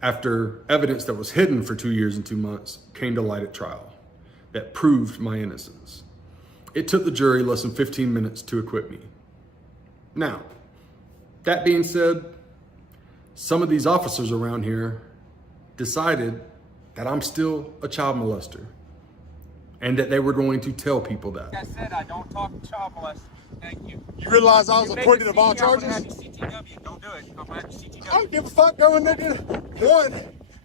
after evidence that was hidden for 2 years and 2 months came to light at trial that proved my innocence. It took the jury less than 15 minutes to acquit me. Now, that being said, some of these officers around here decided that I'm still a child molester and that they were going to tell people that. Like I said, I don't talk to child molesters. Thank you. You realize I was acquitted of all charges? I'm gonna have you CTW. Don't do it. I'm gonna have you CTW. I don't give a fuck. Go in there. One,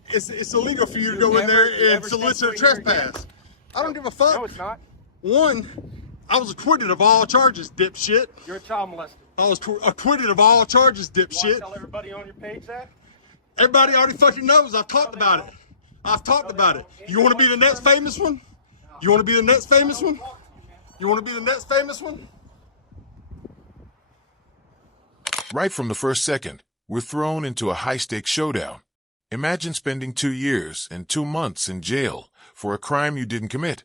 it's illegal for you to go in there and solicit a trespass. I don't give a fuck. No, it's not. One, I was acquitted of all charges, dipshit. You're a child molester. I was acquitted of all charges, You want dipshit. to tell everybody on your page that? Everybody already fucking knows. I've talked about it. I've talked about it. You want to be the next famous one? You want to be the next famous one? You want to be the next famous one? Right from the first second, we're thrown into a high-stakes showdown. Imagine spending 2 years and 2 months in jail for a crime you didn't commit,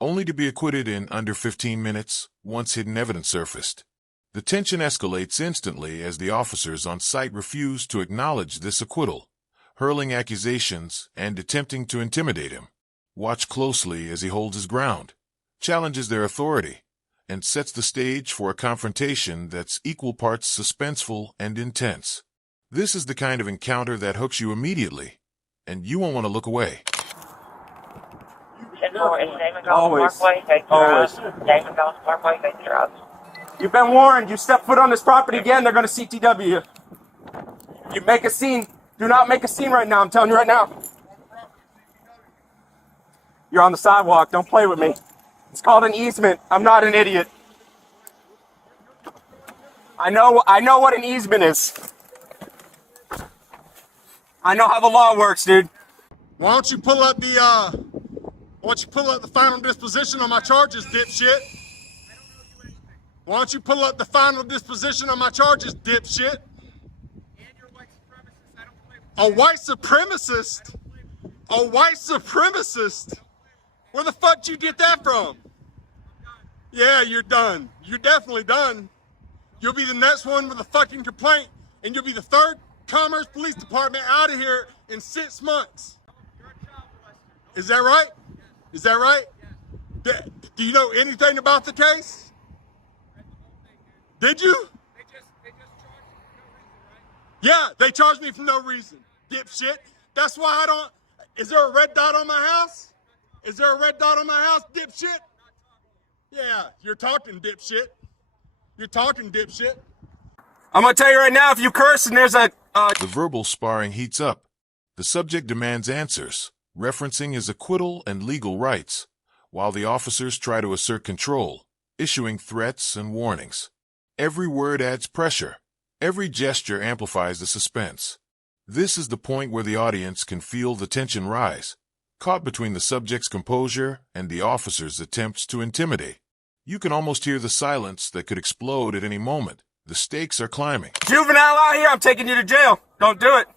only to be acquitted in under 15 minutes once hidden evidence surfaced. The tension escalates instantly as the officers on site refuse to acknowledge this acquittal, hurling accusations and attempting to intimidate him. Watch closely as he holds his ground, challenges their authority, and sets the stage for a confrontation that's equal parts suspenseful and intense. This is the kind of encounter that hooks you immediately, and you won't want to look away. Always. You've been warned. You step foot on this property again, they're going to CTW you. You make a scene. Do not make a scene right now. I'm telling you right now. You're on the sidewalk. Don't play with me. It's called an easement. I'm not an idiot. I know what an easement is. I know how the law works, dude. Why don't you pull up the final disposition on my charges, dipshit? Why don't you pull up the final disposition on my charges, dipshit? A white supremacist? A white supremacist? Where the fuck did you get that from? Yeah, you're done. You're definitely done. You'll be the next one with a fucking complaint, and you'll be the third Commerce Police Department out of here in 6 months. Is that right? Is that right? Do you know anything about the case? Did you? Yeah, they charged me for no reason, dipshit. That's why I don't. Is there a red dot on my house? Is there a red dot on my house, dipshit? Yeah, you're talking, dipshit. You're talking, dipshit. I'm going to tell you right now, if you curse and there's a... The verbal sparring heats up. The subject demands answers, referencing his acquittal and legal rights, while the officers try to assert control, issuing threats and warnings. Every word adds pressure. Every gesture amplifies the suspense. This is the point where the audience can feel the tension rise, caught between the subject's composure and the officer's attempts to intimidate. You can almost hear the silence that could explode at any moment. The stakes are climbing. Juvenile out here, I'm taking you to jail. Don't do it.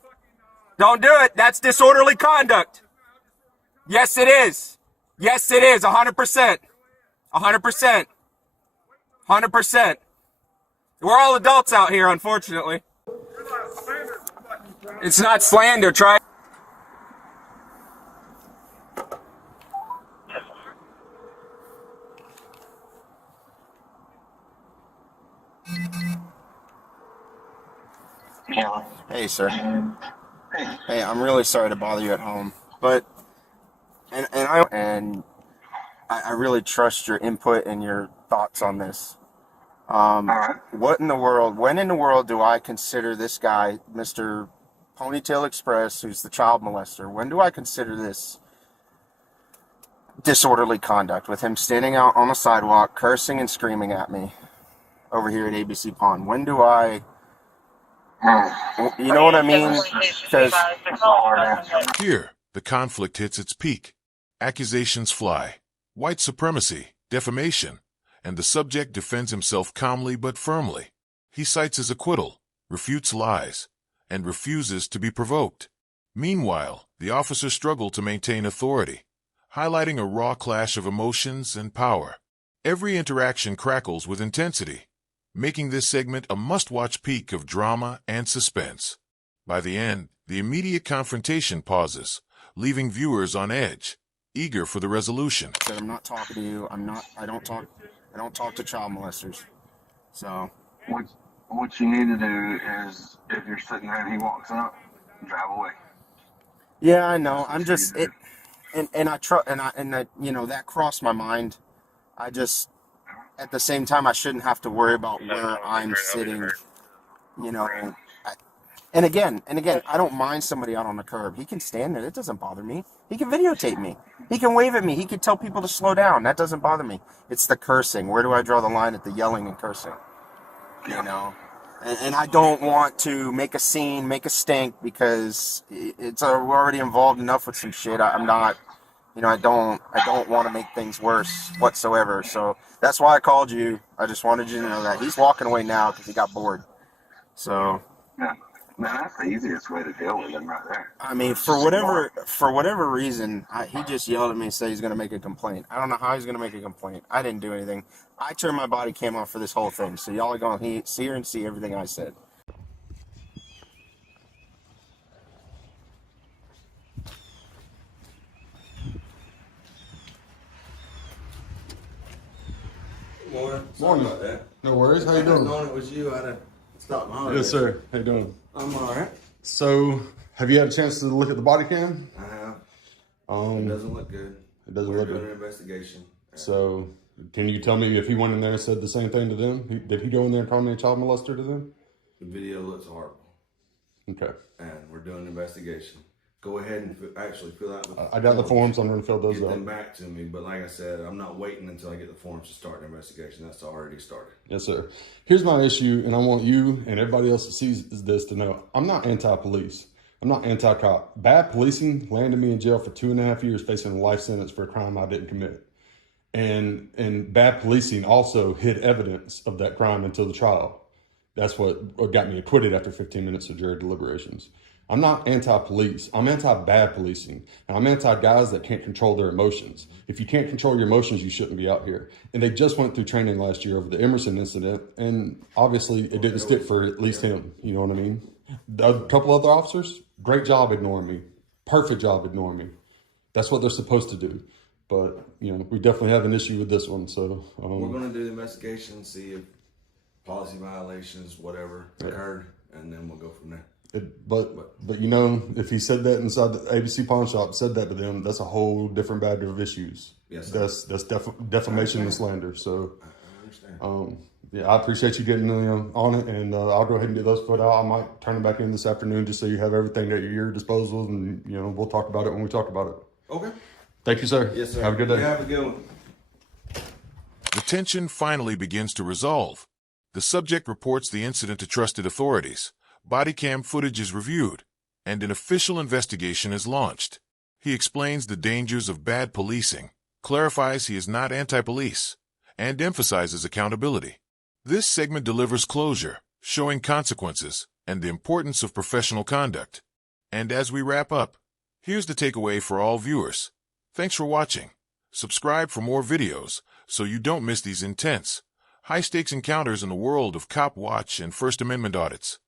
Don't do it. That's disorderly conduct. Yes, it is. Yes, it is. 100%. 100%. 100%. We're all adults out here, unfortunately. It's not slander. Try. Hey, sir. Hey, I'm really sorry to bother you at home, but I really trust your input and your thoughts on this. What in the world? When in the world do I consider this guy, Mr. Ponytail Express, who's the child molester? When do I consider this disorderly conduct with him standing out on the sidewalk, cursing and screaming at me over here at ABC Pond? When do I? You know what I mean? Because Here, the conflict hits its peak. Accusations fly. White supremacy, defamation, and the subject defends himself calmly but firmly. He cites his acquittal, refutes lies, and refuses to be provoked. Meanwhile, the officers struggle to maintain authority, highlighting a raw clash of emotions and power. Every interaction crackles with intensity, making this segment a must-watch peek of drama and suspense. By the end, The immediate confrontation pauses, leaving viewers on edge, eager for the resolution. Said, I'm not talking to you. I don't talk to child molesters. So What you need to do is, if you're sitting there and he walks up, drive away. yeah, I know. I'm just it, and I try, and that, you know, that crossed my mind. I just, at the same time, I shouldn't have to worry about where I'm sitting. You know, and again, I don't mind somebody out on the curb. He can stand there. It doesn't bother me. He can videotape me. He can wave at me. He can tell people to slow down. That doesn't bother me. It's the cursing. Where do I draw the line at the yelling and cursing? You know, and I don't want to make a scene, make a stink, because we're already involved enough with some shit. I'm not, you know, I don't want to make things worse whatsoever. So that's why I called you. I just wanted you to know that he's walking away now because he got bored. So. Yeah. Man, that's the easiest way to deal with him right there. I mean, for whatever reason, he just yelled at me and said he's going to make a complaint. I don't know how he's going to make a complaint. I didn't do anything. I turned my body cam off for this whole thing, so y'all are going to hear and see everything I said. Morning. Morning. Sorry about that. No worries. How you If I'd doing? known it was you, I'd have stopped my Yes, sir. How you doing? I'm all right. So, have you had a chance to look at the body cam? I have. Um, It doesn't look good. It doesn't We're look doing good. an investigation. So, can you tell me if he went in there and said the same thing to them? Did he go in there and call me a child molester to them? The video looks horrible, Okay. and we're doing an investigation. Go ahead and actually fill out the I got the forms. I'm going to fill those Get out. them back to me, but like I said, I'm not waiting until I get the forms to start the investigation. That's already started. Yes, sir. Here's my issue, and I want you and everybody else that sees this to know. I'm not anti-police. I'm not anti-cop. Bad policing landed me in jail for 2.5 years facing a life sentence for a crime I didn't commit. And bad policing also hid evidence of that crime until the trial. That's what got me acquitted after 15 minutes of jury deliberations. I'm not anti-police. I'm anti-bad policing. And I'm anti-guys that can't control their emotions. If you can't control your emotions, you shouldn't be out here. And they just went through training last year over the Emerson incident. And obviously it didn't stick for at least him. You know what I mean? A couple other officers, great job ignoring me. Perfect job ignoring me. That's what they're supposed to do. But, you know, we definitely have an issue with this one. So We're going to do the investigation, see if policy violations, whatever, occurred, and then we'll go from there. But you know, if he said that inside the ABC pawn shop, said that to them, that's a whole different bag of issues. Yes, sir. That's defamation and slander. So, I understand. yeah, I appreciate you getting on it, and I'll go ahead and get those put out. I might turn it back in this afternoon just so you have everything at your disposal, and you know, we'll talk about it when we talk about it. Okay. Thank you, sir. Yes, sir. Have a good day. You have a good one. The tension finally begins to resolve. The subject reports the incident to trusted authorities. Body cam footage is reviewed, and an official investigation is launched. He explains the dangers of bad policing, clarifies he is not anti-police, and emphasizes accountability. This segment delivers closure, showing consequences and the importance of professional conduct. And as we wrap up, here's the takeaway for all viewers. Thanks for watching. Subscribe for more videos so you don't miss these intense, high-stakes encounters in the world of cop watch and First Amendment audits.